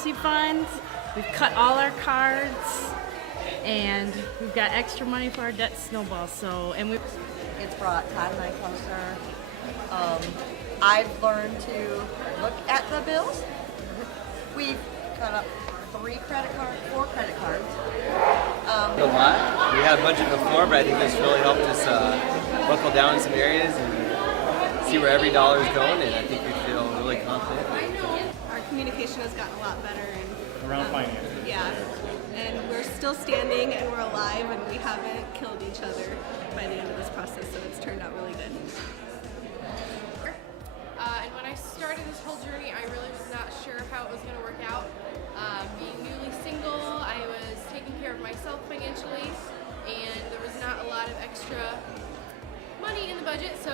emergency fund. We've cut all our cards, and we've got extra money for our debt snowball. It's brought Todd and I closer. I've learned to look at the bills. We've cut up 4 credit cards. A lot. We had a budget before, but I think this really helped us buckle down in some areas and see where every dollar is going, and I think we feel really confident. Our communication has gotten a lot better, and Around finances. yeah, and we're still standing and we're alive, and we haven't killed each other by the end of this process, so it's turned out really good. And when I started this whole journey, I really was not sure how it was going to work out. Being newly single, I was taking care of myself financially, and there was not a lot of extra money in the budget. So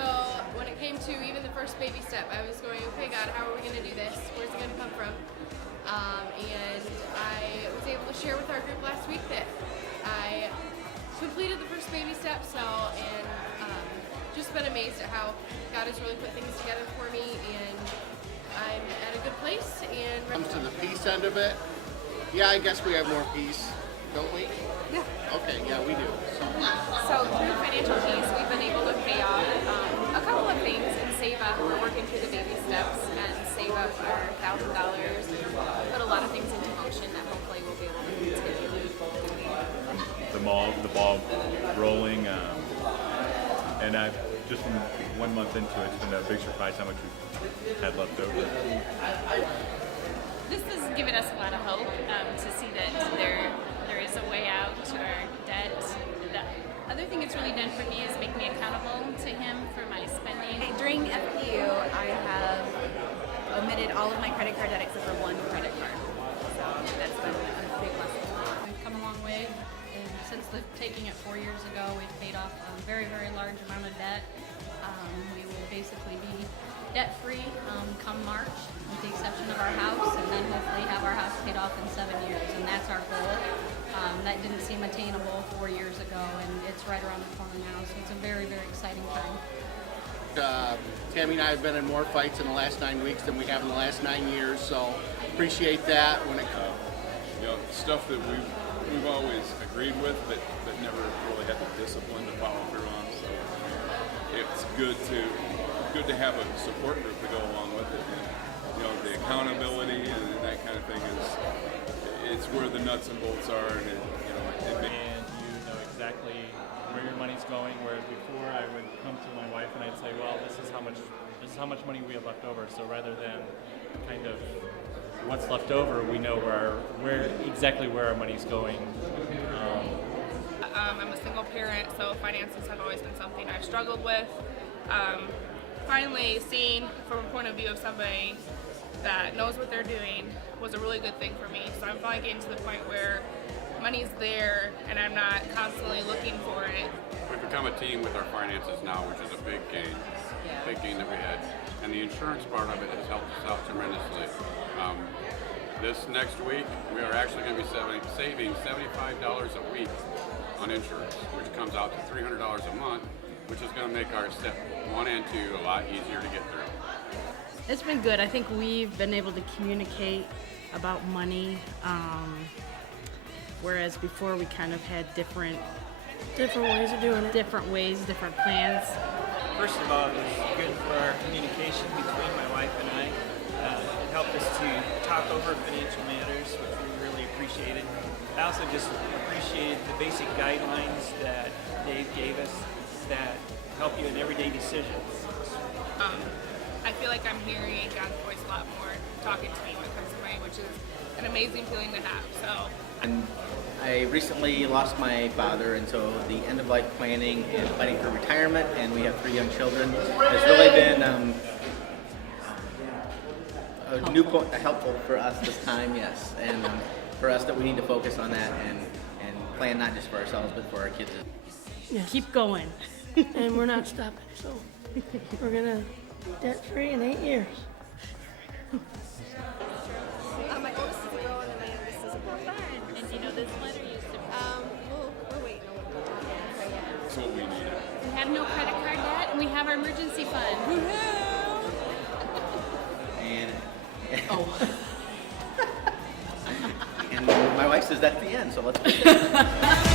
when it came to even the first baby step, I was going, okay, God, how are we going to do this? Where's it going to come from? And I was able to share with our group last week that I completed the first baby step. And just been amazed at how God has really put things together for me, and I'm at a good place. And Comes to the peace end of it, yeah, I guess we have more peace, don't we? Yeah. Okay, yeah, we do. So through financial peace, we've been able to pay off a couple of things and save up. We're working through the baby steps and save up our $1,000 and put a lot of things into motion that hopefully we'll be able to continue doing. The ball rolling, and I've just been 1 month into it. It's been a big surprise how much we've had left over. This has given us a lot of hope to see that there is a way out to our debt. The other thing it's really done for me is make me accountable to him for my spending. During FPU, I have omitted all of my credit card debt except for one credit card. So that's been a big lesson. We've come a long way. And since taking it 4 years ago, we've paid off a very, very large amount of debt. We will basically be debt-free come March, with the exception of our house, and then hopefully have our house paid off in 7 years, and that's our goal. That didn't seem attainable 4 years ago, and it's right around the corner now, so it's a very, very exciting time. Tammy and I have been in more fights in the last 9 weeks than we have in the last 9 years, so appreciate that when it comes. Stuff that we've always agreed with, but never really had the discipline to follow through on. So it's good to have a support group to go along with it. And, the accountability and that kind of thing it's where the nuts and bolts are. And And you know exactly where your money's going. Whereas before, I would come to my wife and I'd say, "Well, this is how much money we have left over." So rather than kind of what's left over, we know exactly where our money's going. I'm a single parent, so finances have always been something I've struggled with. Finally, seeing from a point of view of somebody that knows what they're doing was a really good thing for me. So I'm finally getting to the point where money's there and I'm not constantly looking for it. we've become a team with our finances now, which is a big gain that we had. And the insurance part of it has helped us out tremendously. This next week, we are actually going to be saving $75 a week on insurance, which comes out to $300 a month, which is going to make our step 1 and 2 a lot easier to get through. It's been good. I think we've been able to communicate about money, whereas before we kind of had different ways of doing it. Different plans. First of all, it was good for our communication between my wife and I. It helped us to talk over financial matters, which we really appreciated. I also just appreciated the basic guidelines that Dave gave us that help you in everyday decisions. I feel like I'm hearing God's voice a lot more, talking to me when it comes to money, which is an amazing feeling to have. So. And I recently lost my father, and so the end-of-life planning and planning for retirement, and we have 3 young children, has really been a new point, helpful for us this time, yes, and for us that we need to focus on that and plan not just for ourselves but for our kids. Yes. Keep going. And we're not stopping, so we're gonna debt-free in 8 years. My oldest is a girl and my youngest is a boy. And you know this letter used to We're waiting a little bit. That's what we need. we have no credit card debt, and we have our emergency fund. Woohoo! And wife says that's the end, so let's.